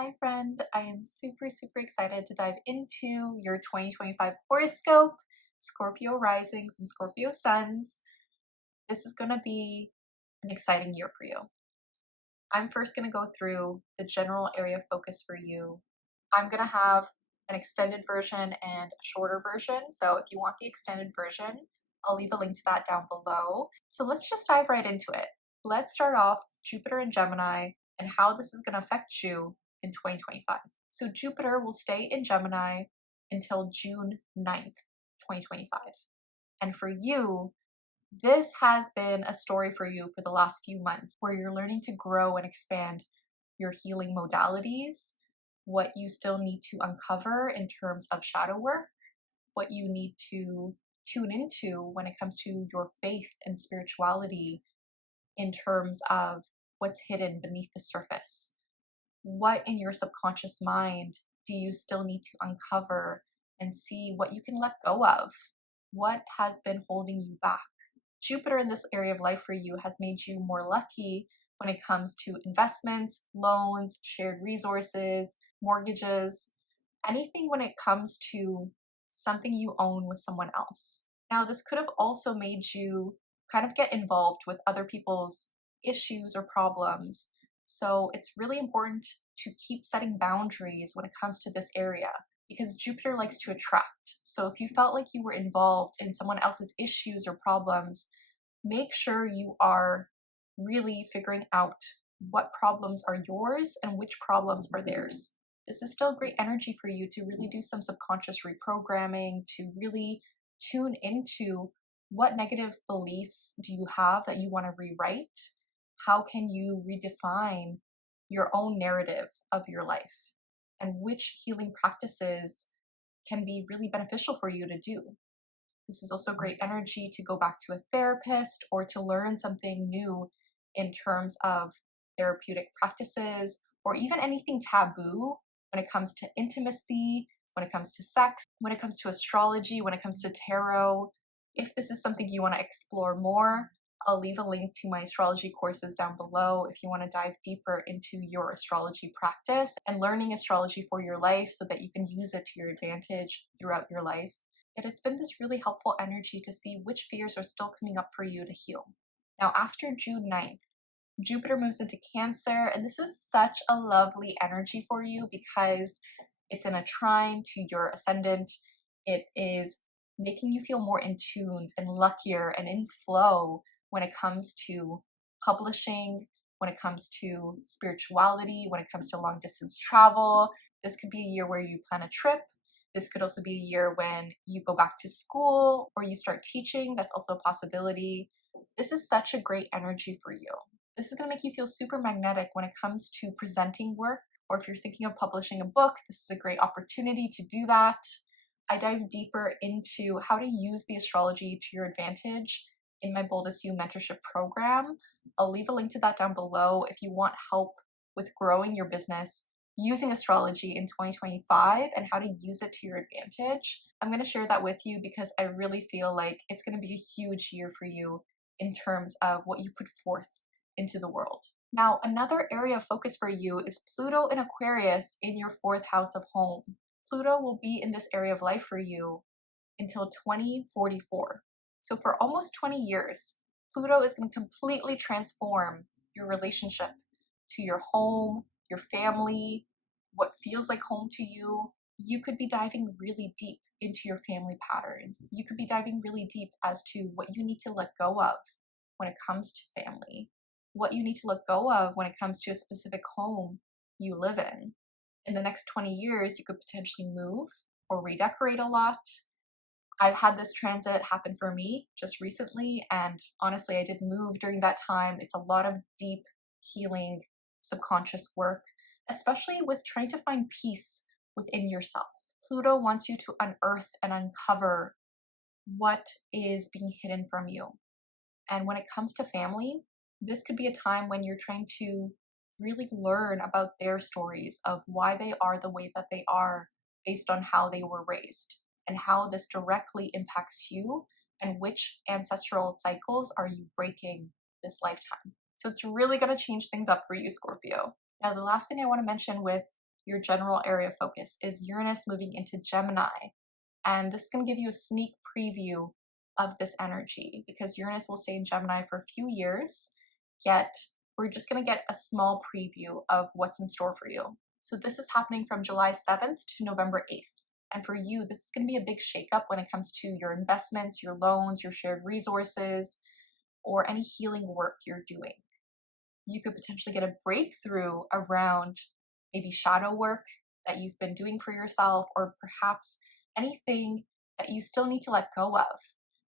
Hi friend, I am super excited to dive into your 2025 horoscope, Scorpio Risings and Scorpio Suns. This is going to be an exciting year for you. I'm first going to go through the general area of focus for you. I'm going to have an extended version and a shorter version, so if you want the extended version, I'll leave a link to that down below. So let's just dive right into it. Let's start off with Jupiter and Gemini and how this is going to affect you in 2025. So Jupiter will stay in Gemini until June 9th, 2025. And for you, this has been a story for you for the last few months where you're learning to grow and expand your healing modalities, what you still need to uncover in terms of shadow work, what you need to tune into when it comes to your faith and spirituality in terms of what's hidden beneath the surface. What in your subconscious mind do you still need to uncover and see what you can let go of? What has been holding you back? Jupiter in this area of life for you has made you more lucky when it comes to investments, loans, shared resources, mortgages, anything when it comes to something you own with someone else. Now, this could have also made you kind of get involved with other people's issues or problems. So it's really important to keep setting boundaries when it comes to this area because Jupiter likes to attract. So if you felt like you were involved in someone else's issues or problems, make sure you are really figuring out what problems are yours and which problems are theirs. This is still great energy for you to really do some subconscious reprogramming, to really tune into what negative beliefs do you have that you want to rewrite. How can you redefine your own narrative of your life? And which healing practices can be really beneficial for you to do? This is also great energy to go back to a therapist or to learn something new in terms of therapeutic practices or even anything taboo when it comes to intimacy, when it comes to sex, when it comes to astrology, when it comes to tarot. If this is something you want to explore more, I'll leave a link to my astrology courses down below if you want to dive deeper into your astrology practice and learning astrology for your life so that you can use it to your advantage throughout your life. And it's been this really helpful energy to see which fears are still coming up for you to heal. Now, after June 9th, Jupiter moves into Cancer, and this is such a lovely energy for you because it's in a trine to your ascendant. It is making you feel more in tune and luckier and in flow when it comes to publishing, when it comes to spirituality, when it comes to long distance travel. This could be a year where you plan a trip. This could also be a year when you go back to school or you start teaching. That's also a possibility. This is such a great energy for you. This is going to make you feel super magnetic when it comes to presenting work, or if you're thinking of publishing a book, this is a great opportunity to do that. I dive deeper into how to use the astrology to your advantage in my Boldest You mentorship program. I'll leave a link to that down below if you want help with growing your business using astrology in 2025 and how to use it to your advantage. I'm going to share that with you because I really feel like it's going to be a huge year for you in terms of what you put forth into the world. Now, another area of focus for you is Pluto in Aquarius in your 4th house of home. Pluto will be in this area of life for you until 2044. So for almost 20 years, Pluto is going to completely transform your relationship to your home, your family, what feels like home to you. You could be diving really deep into your family patterns. You could be diving really deep as to what you need to let go of when it comes to family, what you need to let go of when it comes to a specific home you live in. In the next 20 years, you could potentially move or redecorate a lot. I've had this transit happen for me just recently, and honestly, I did move during that time. It's a lot of deep healing, subconscious work, especially with trying to find peace within yourself. Pluto wants you to unearth and uncover what is being hidden from you. And when it comes to family, this could be a time when you're trying to really learn about their stories of why they are the way that they are based on how they were raised, and how this directly impacts you and which ancestral cycles are you breaking this lifetime. So it's really going to change things up for you, Scorpio. Now, the last thing I want to mention with your general area of focus is Uranus moving into Gemini. And this is going to give you a sneak preview of this energy because Uranus will stay in Gemini for a few years, yet we're just going to get a small preview of what's in store for you. So this is happening from July 7th to November 8th. And for you, this is going to be a big shakeup when it comes to your investments, your loans, your shared resources, or any healing work you're doing. You could potentially get a breakthrough around maybe shadow work that you've been doing for yourself, or perhaps anything that you still need to let go of.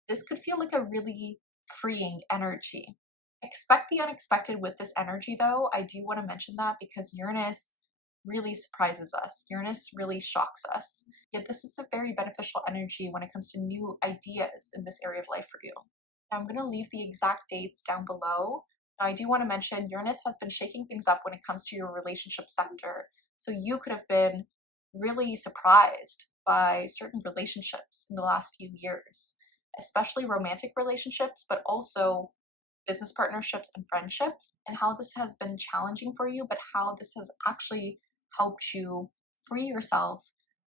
This could feel like a really freeing energy. Expect the unexpected with this energy though. I do want to mention that because Uranus really surprises us. Uranus really shocks us. Yet this is a very beneficial energy when it comes to new ideas in this area of life for you. Now I'm going to leave the exact dates down below. Now I do want to mention Uranus has been shaking things up when it comes to your relationship sector. So you could have been really surprised by certain relationships in the last few years, especially romantic relationships, but also business partnerships and friendships, and how this has been challenging for you, but how this has actually helped you free yourself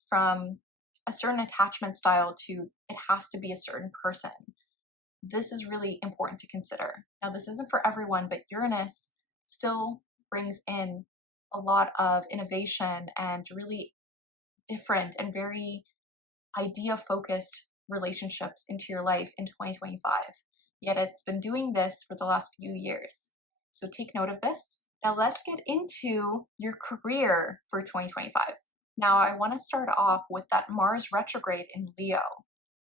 from a certain attachment style to it has to be a certain person. This is really important to consider. Now, this isn't for everyone, but Uranus still brings in a lot of innovation and really different and very idea-focused relationships into your life in 2025. Yet it's been doing this for the last few years. So take note of this. Now let's get into your career for 2025. Now I want to start off with that Mars retrograde in Leo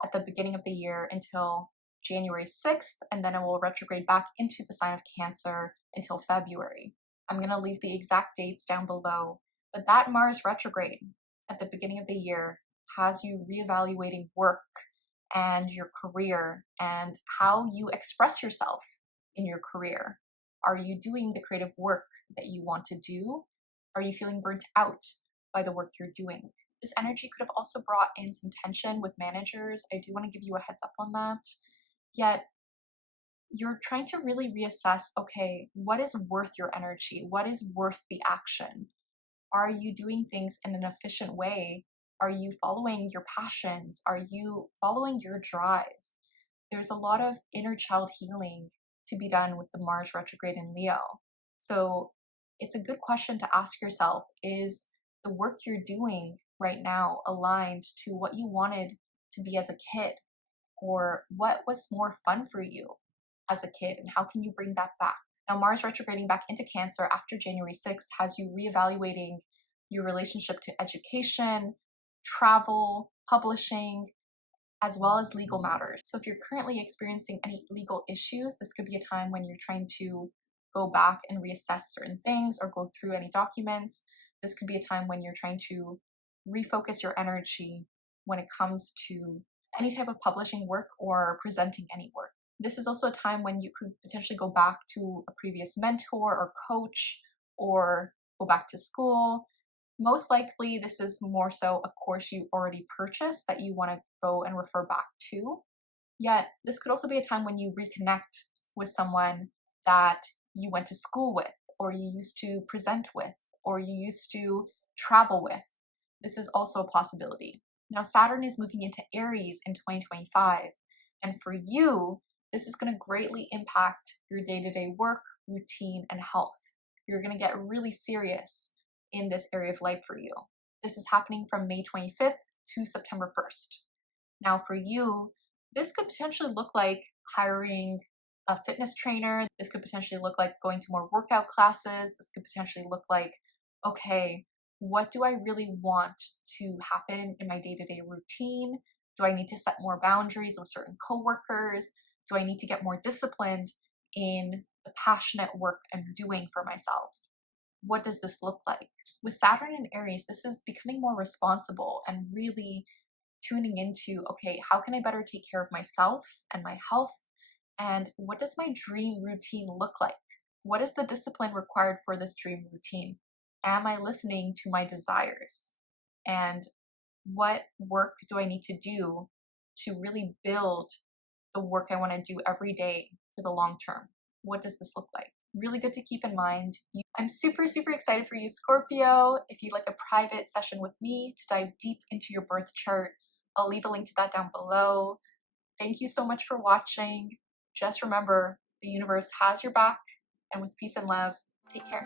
at the beginning of the year until January 6th, and then it will retrograde back into the sign of Cancer until February. I'm going to leave the exact dates down below, but that Mars retrograde at the beginning of the year has you reevaluating work and your career and how you express yourself in your career. Are you doing the creative work that you want to do? Are you feeling burnt out by the work you're doing? This energy could have also brought in some tension with managers. I do want to give you a heads up on that. Yet you're trying to really reassess, okay, what is worth your energy? What is worth the action? Are you doing things in an efficient way? Are you following your passions? Are you following your drive? There's a lot of inner child healing to be done with the Mars retrograde in Leo. So it's a good question to ask yourself, is the work you're doing right now aligned to what you wanted to be as a kid? Or what was more fun for you as a kid, and how can you bring that back? Now, Mars retrograding back into Cancer after January 6th has you reevaluating your relationship to education, travel, publishing, as well as legal matters. So if you're currently experiencing any legal issues, this could be a time when you're trying to go back and reassess certain things or go through any documents. This could be a time when you're trying to refocus your energy when it comes to any type of publishing work or presenting any work. This is also a time when you could potentially go back to a previous mentor or coach or go back to school. Most likely, this is more so a course you already purchased that you want to go and refer back to. Yet, this could also be a time when you reconnect with someone that you went to school with, or you used to present with, or you used to travel with. This is also a possibility. Now, Saturn is moving into Aries in 2025, and for you, this is going to greatly impact your day-to-day work, routine, and health. You're going to get really serious in this area of life for you. This is happening from May 25th to September 1st. Now, for you, this could potentially look like hiring a fitness trainer. This could potentially look like going to more workout classes. This could potentially look like, okay, what do I really want to happen in my day-to-day routine? Do I need to set more boundaries with certain coworkers? Do I need to get more disciplined in the passionate work I'm doing for myself? What does this look like? With Saturn and Aries, this is becoming more responsible and really tuning into, okay, how can I better take care of myself and my health? And what does my dream routine look like? What is the discipline required for this dream routine? Am I listening to my desires? And what work do I need to do to really build the work I want to do every day for the long term? What does this look like? really good to keep in mind. I'm super excited for you, Scorpio. If you'd like a private session with me to dive deep into your birth chart, I'll leave a link to that down below. Thank you so much for watching. Just remember, the universe has your back, and with peace and love, take care.